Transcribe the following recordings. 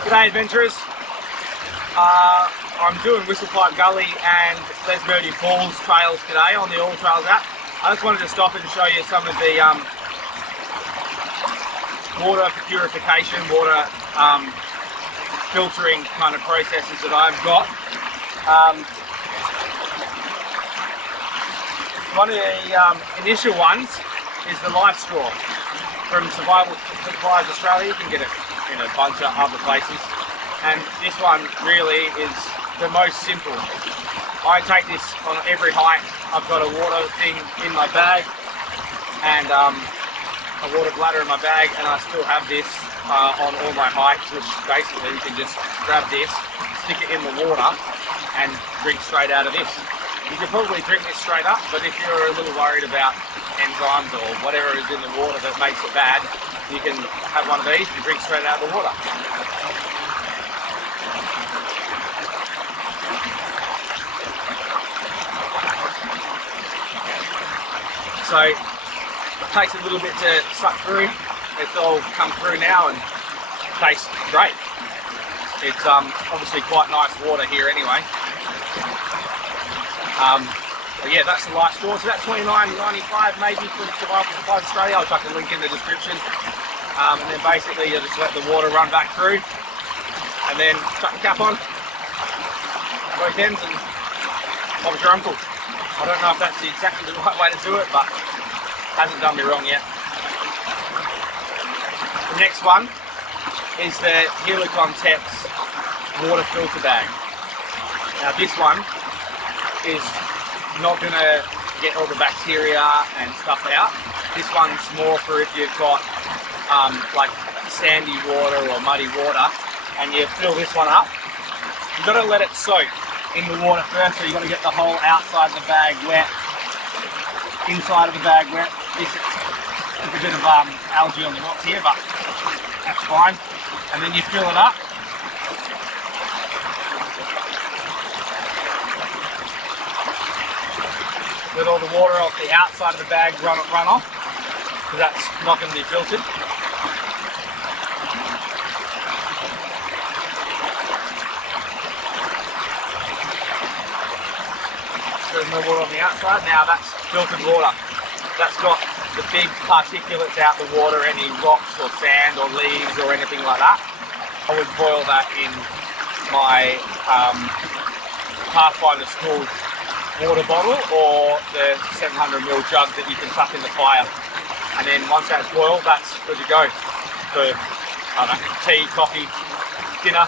G'day adventurers, I'm doing Whistlepipe Gully and Lesmurdie Falls trails today on the All Trails app. I just wanted to stop and show you some of the water purification, water filtering kind of processes that I've got. One of the initial ones is the life straw from Survival Supplies Australia. You can get it in a bunch of other places, and this one really is the most simple. I take this on every hike. I've got a water thing in my bag and a water bladder in my bag, and I still have this on all my hikes, which basically you can just grab this, stick it in the water and drink straight out of this. You can probably drink this straight up, but if you're a little worried about enzymes or whatever is in the water that makes it bad, you can have one of these and drink straight out of the water. So it takes a little bit to suck through. It's all come through now and tastes great. It's obviously quite nice water here anyway. But yeah, that's the light straw. So that's $29.95 maybe from Survival Supplies Australia. I'll chuck a link in the description. And then basically you just let the water run back through, and then chuck the cap on both ends and pop your uncle. I don't know if that's exactly the right way to do it, but it hasn't done me wrong yet. The next one is the Helicon Teps water filter bag. Now this one is not going to get all the bacteria and stuff out. This one's more for if you've got like sandy water or muddy water and you fill this one up. You've got to let it soak in the water first, so you've got to get the whole outside of the bag wet, inside of the bag wet. There's a bit of algae on the rocks here, but that's fine. And then you fill it up. Let all the water off the outside of the bag run off, because that's not going to be filtered. There's no water on the outside. Now that's filtered water. That's got the big particulates out the water, any rocks or sand or leaves or anything like that. I would boil that in my Pathfinder School water bottle or the 700ml jug that you can tuck in the fire, and then once that's boiled, that's good to go for tea, coffee, dinner,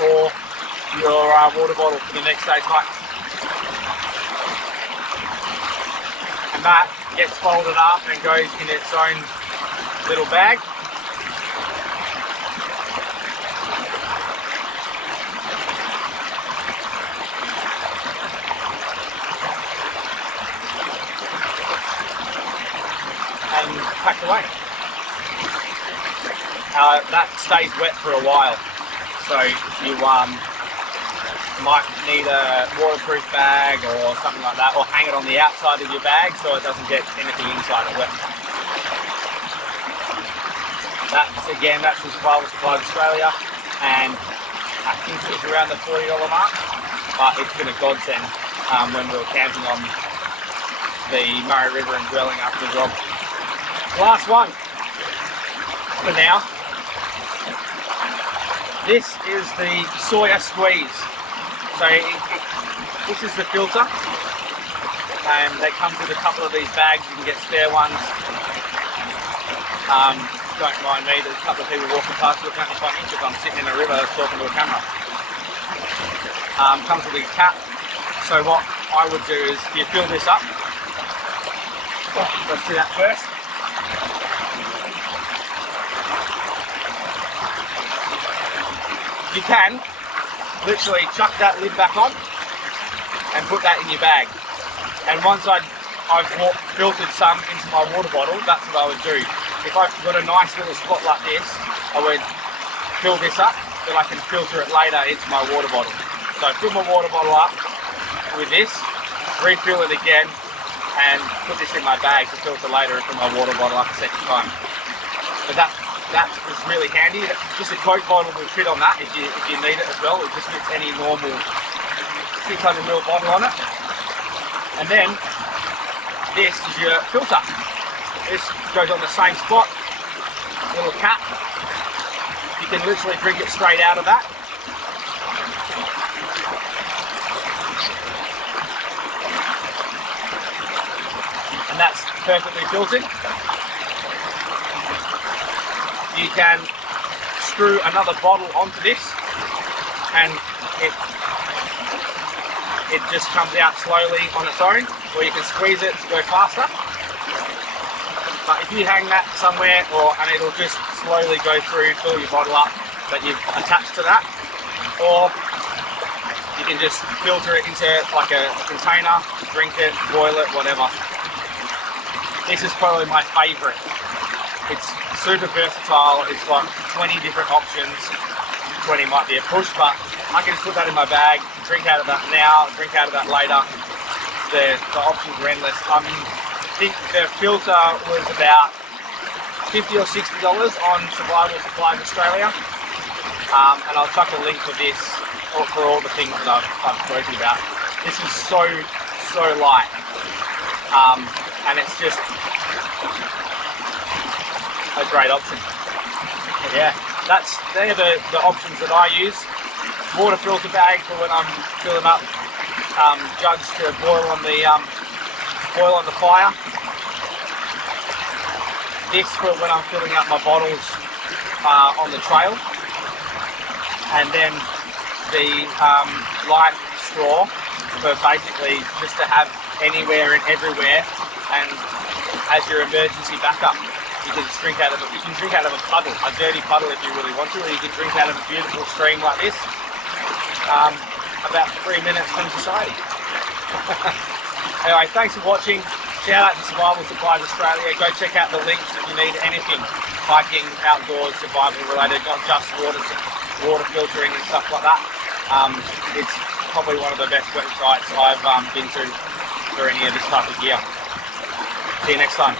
or your water bottle for the next day's hike. And that gets folded up and goes in its own little bag. And packed away. That stays wet for a while, so you might need a waterproof bag or something like that, or hang it on the outside of your bag so it doesn't get anything inside it wet. That's from Survival Supplies Australia, and I think it was around the $40 mark, but it's been a godsend when we were camping on the Murray River and dwelling up the job. Last one for now. This is the Sawyer Squeeze. So this is the filter, and they come with a couple of these bags. You can get spare ones. Don't mind me, there's a couple of people walking past looking at me funny because I'm sitting in a river talking to a camera. Comes with a cap. So what I would do is you fill this up. Let's do that first. You can literally chuck that lid back on and put that in your bag. And once I've filtered some into my water bottle, that's what I would do. If I've got a nice little spot like this, I would fill this up, then I can filter it later into my water bottle. So I fill my water bottle up with this, refill it again, and put this in my bag to filter later into my water bottle up a second time. But that that is really handy. Just a Coke bottle will fit on that if you need it as well. It just fits any normal 600ml bottle on it. And then this is your filter. This goes on the same spot, little cap. You can literally drink it straight out of that. And that's perfectly filtered. You can screw another bottle onto this and it just comes out slowly on its own, or you can squeeze it to go faster. But if you hang that somewhere, and it'll just slowly go through, fill your bottle up that you've attached to that, or you can just filter it into like a container, drink it, boil it, whatever. This is probably my favourite. It's super versatile. It's got 20 different options. 20 might be a push, but I can just put that in my bag, drink out of that now, drink out of that later. The options are endless. I think the filter was about $50 or $60 on Survival Supplies Australia. And I'll chuck a link for this for all the things that I've spoken about. This is so light. And it's just a great option. But yeah, they're the options that I use. Water filter bag for when I'm filling up jugs to boil on the fire. This for when I'm filling up my bottles on the trail. And then the light straw for basically just to have anywhere and everywhere, and as your emergency backup. You can just drink out of a puddle, a dirty puddle if you really want to, or you can drink out of a beautiful stream like this. About 3 minutes from society. Anyway, thanks for watching. Shout out to Survival Supplies Australia. Go check out the links if you need anything hiking, outdoors, survival related, not just water filtering and stuff like that. It's probably one of the best websites I've been to for any of this type of gear. See you next time.